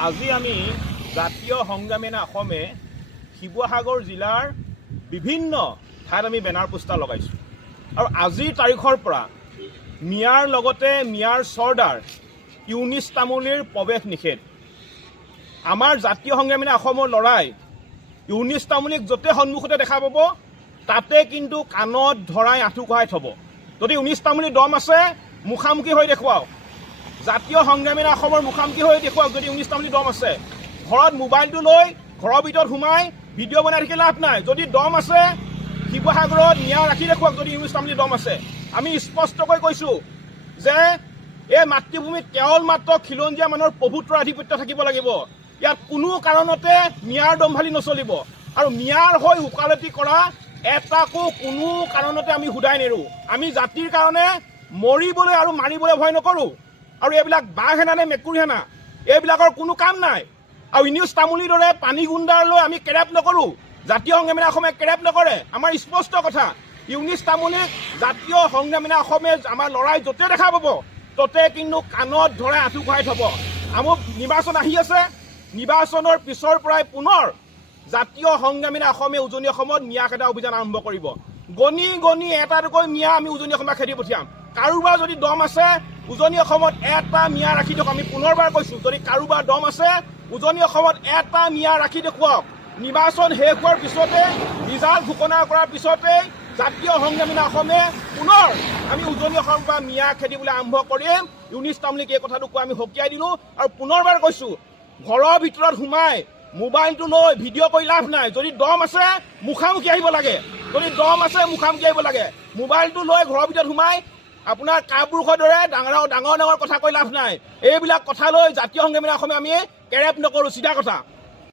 আজি আমি জাতীয় সংগ্ৰামী অসমে শিৱসাগৰ জিলাৰ বিভিন্ন ঠাইত আমি বেনাৰ পোষ্টাৰ লগাইছোঁ আৰু আজিৰ তাৰিখৰ পৰা মিয়াৰ লগতে মিয়াৰ চৰ্দাৰ ইউনিছ তামুলীৰ প্ৰৱেশ নিষেধ। আমাৰ জাতীয় সংগ্ৰামী অসমৰ ল'ৰাই ইউনিছ তামুলীক য'তে সন্মুখতে দেখা পাব তাতে কিন্তু কাণত ধৰাই আঁঠু কঢ়াই থ'ব। যদি ইউনিছ তামুলীৰ দম আছে মুখামুখি হৈ দেখুৱাওক, জাতীয় সংগ্ৰামী অসমৰ মুখামুখি হৈ দেখুৱাওক। যদি ইউনিছ তামুলীৰ দম আছে, ঘৰত মোবাইলটো লৈ ঘৰৰ ভিতৰত সোমাই ভিডিঅ' বনাই থাকি লাভ নাই। যদি দম আছে শিৱসাগৰত মিয়া ৰাখি দেখুৱাওক। যদি ইউনিছ তামুলীৰ দম আছে, আমি স্পষ্টকৈ কৈছোঁ যে এই মাতৃভূমিত কেৱল মাত্ৰ খিলঞ্জীয়া মানুহৰ প্ৰভুত্বৰ আধিপত্য থাকিব লাগিব। ইয়াত কোনো কাৰণতে মিয়াৰ দমভালি নচলিব আৰু মিয়াৰ হৈ ওকালতি কৰা এটাকো কোনো কাৰণতে আমি শুধাই নেৰোঁ। আমি জাতিৰ কাৰণে মৰিবলৈ আৰু মাৰিবলৈ ভয় নকৰোঁ আৰু এইবিলাক বাঘ হেনা নে মেকুৰী হেনা এইবিলাকৰ কোনো কাম নাই। আৰু ইউনিছ তামুলীৰ দৰে পানী গুণ্ডাৰ লৈ আমি কেৰেপ নকৰোঁ, জাতীয় সংগ্ৰামী অসমে কেৰেপ নকৰে। আমাৰ স্পষ্ট কথা, ইউনিছ তামুলীক জাতীয় সংগ্ৰামী অসমে আমাৰ ল'ৰাই য'তে দেখা পাব ত'তে কিন্তু কাণত ধৰাই আঁঠু কঢ়াই থ'ব। আমুক নিৰ্বাচন আহি আছে, নিৰ্বাচনৰ পিছৰ পৰাই পুনৰ জাতীয় সংগ্ৰামী অসমে উজনি অসমত মিয়া খেদা অভিযান আৰম্ভ কৰিব। গণি গণি এটা দুকৈ মিয়া আমি উজনি অসমত খেদি পঠিয়াম। কাৰোবাৰ যদি দম আছে উজনি অসমত এটা মিয়া ৰাখি দিয়ক। আমি পুনৰবাৰ কৈছোঁ, যদি কাৰোবাৰ দম আছে উজনি অসমত এটা মিয়া ৰাখি দেখুৱাওক। নিৰ্বাচন শেষ হোৱাৰ পিছতে, ৰিজাল্ট ঘোষণা কৰাৰ পিছতে জাতীয় সংগ্ৰামী অসমে পুনৰ আমি উজনি অসমৰ পৰা মিয়া খেদিবলৈ আৰম্ভ কৰিম। ইউনিছ তামুলীক এই কথাটো কৈ আমি সকীয়াই দিলোঁ আৰু পুনৰবাৰ কৈছোঁ, ঘৰৰ ভিতৰত সোমাই মোবাইলটো লৈ ভিডিঅ' কৰি লাভ নাই। যদি দম আছে মুখামুখি আহিব লাগে, যদি দম আছে মুখামুখি আহিব লাগে। মোবাইলটো লৈ ঘৰৰ ভিতৰত সোমাই আপোনাৰ কাপুৰুষৰ দৰে ডাঙৰ ডাঙৰ কথা কৈ লাভ নাই। এইবিলাক কথা লৈ জাতীয় সংগ্ৰামী অসমে আমি কেৰেপ নকৰোঁ, চিধা কথা।